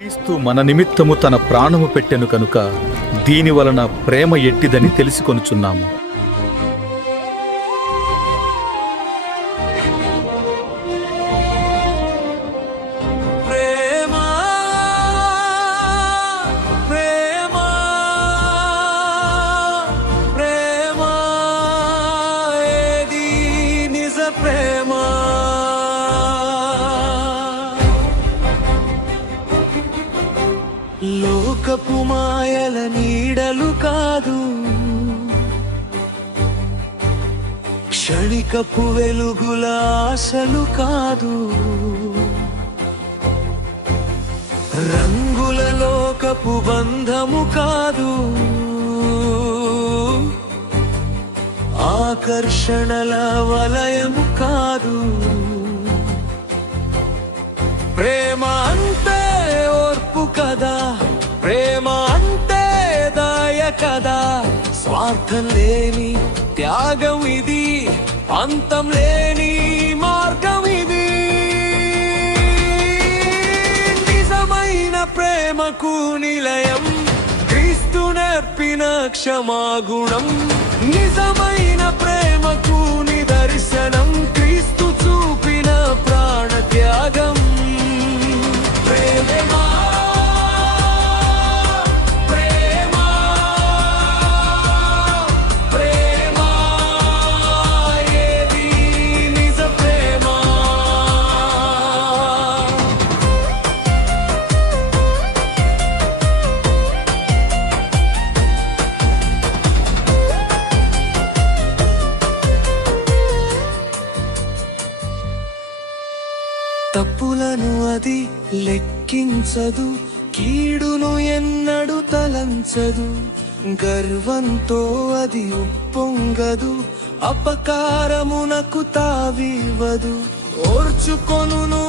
క్రీస్తు మన నిమిత్తము తన ప్రాణము పెట్టెను కనుక దీని వలన ప్రేమ ఎట్టిదని తెలిసికొనుచున్నాము. లోకపు మాయల నీడలు కాదు, క్షణికపు వెలుగుల ఆశలు కాదు, రంగుల లోకపు బంధము కాదు, ఆకర్షణల వలయము కాదు. ప్రేమ అంటే ఓర్పు కదా, ప్రేమ అంటే దయ కదా, స్వార్థం లేని త్యాగం ఇది, అంతం లేని మార్గం ఇది. నిజమైన ప్రేమకు నిలయం క్రీస్తు నేర్పిన క్షమాగుణం, నిజమైన ప్రేమకు నిదర్శనం క్రీస్తు చూపిన ప్రాణ త్యాగం. తప్పులను అది లెక్కించదు, కీడును ఎన్నడు తలంచదు, గర్వంతో అది ఉప్పొంగదు, అపకారమునకు తావివ్వదు. ఓర్చుకొనును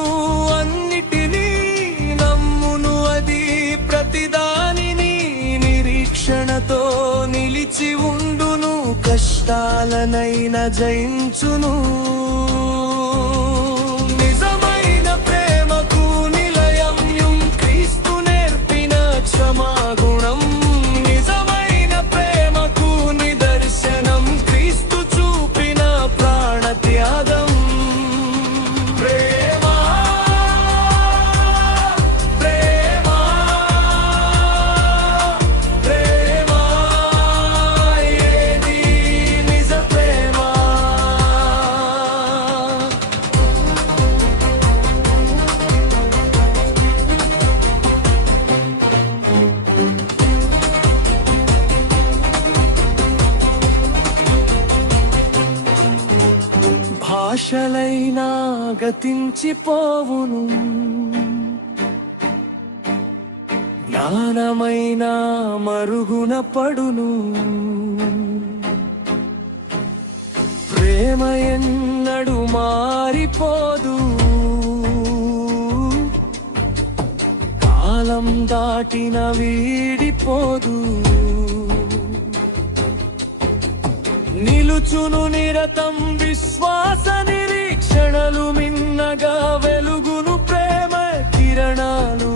అన్నిటినీ, నమ్మును అది ప్రతిదానిని, నిరీక్షణతో నిలిచి ఉండును, కష్టాలనైన జయించును. క్షమాగుణం నిజమైన ప్రేమకు నిదర్శనం క్రీస్తు చూపిన ప్రాణ త్యాగం. ప్రేమ ప్రేమ ప్రేమ ఏది నిజ ప్రేమ. భాషలైనా గతించిపోవును, జ్ఞానమైన మరుగున పడును, ప్రేమ ఎన్నడు మారిపోదు, కాలం దాటిన వీడిపోదు, నిలుచును నిరతం విశ్వాస నిరీక్షణలు, మిన్నగా వెలుగును ప్రేమ కిరణాలు.